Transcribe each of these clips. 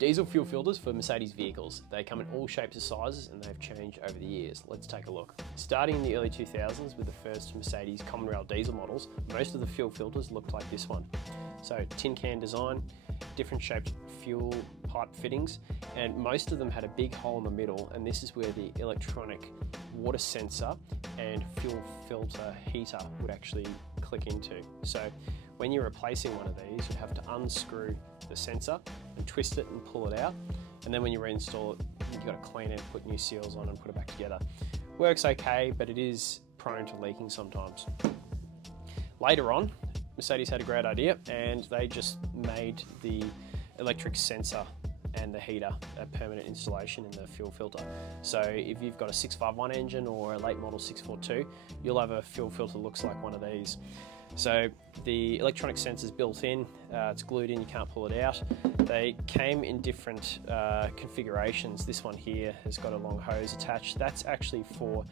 Diesel fuel filters for Mercedes vehicles. They come in all shapes and sizes and they've changed over the years. Let's take a look. Starting in the early 2000s with the first Mercedes common rail diesel models, most of the fuel filters looked like this one. So tin can design, different shaped fuel pipe fittings, and most of them had a big hole in the middle, and this is where the electronic water sensor and fuel filter heater would actually click into. So when you're replacing one of these, you have to unscrew the sensor and twist it and pull it out, and then when you reinstall it, you've got to clean it, put new seals on and put it back together. Works okay, but it is prone to leaking sometimes. Later on, Mercedes had a great idea and they just made the electric sensor and the heater a permanent installation in the fuel filter. So if you've got a 651 engine or a late model 642, you'll have a fuel filter that looks like one of these. So the electronic sensor's built in, it's glued in, you can't pull it out. They came in different configurations. This one here has got a long hose attached. That's actually for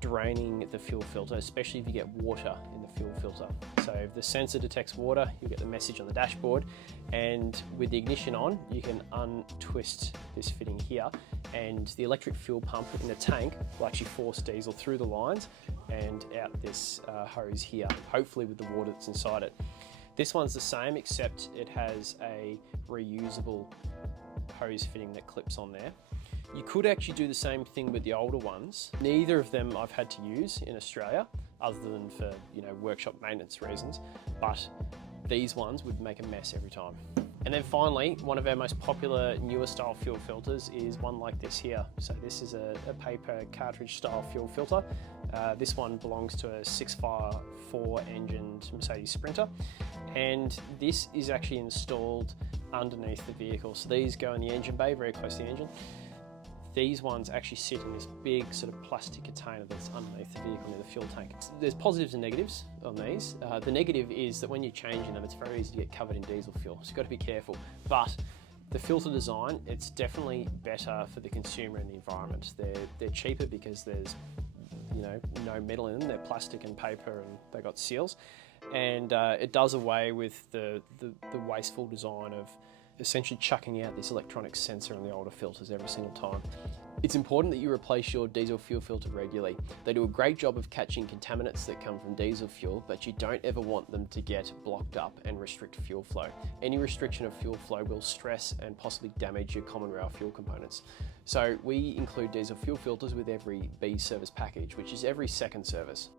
draining the fuel filter, especially if you get water in the fuel filter. So if the sensor detects water, you'll get the message on the dashboard, and with the ignition on, you can untwist this fitting here, and the electric fuel pump in the tank will actually force diesel through the lines and out this hose here, hopefully with the water that's inside it. This one's the same, except it has a reusable hose fitting that clips on there. You could actually do the same thing with the older ones. Neither of them I've had to use in Australia, other than for workshop maintenance reasons, but these ones would make a mess every time. And then finally, one of our most popular newer style fuel filters is one like this here. So this is a paper cartridge style fuel filter. This one belongs to a 654 engined Mercedes Sprinter, and this is actually installed underneath the vehicle. So these go in the engine bay, very close to the engine. These ones actually sit in this big sort of plastic container that's underneath the vehicle near the fuel tank. There's positives and negatives on these. The negative is that when you're changing them, it's very easy to get covered in diesel fuel, so you've got to be careful. But the filter design, it's definitely better for the consumer and the environment. They're cheaper because there's no metal in them. They're plastic and paper and they've got seals. And it does away with the wasteful design of essentially chucking out this electronic sensor on the older filters every single time. It's important that you replace your diesel fuel filter regularly. They do a great job of catching contaminants that come from diesel fuel, but you don't ever want them to get blocked up and restrict fuel flow. Any restriction of fuel flow will stress and possibly damage your common rail fuel components. So we include diesel fuel filters with every B service package, which is every second service.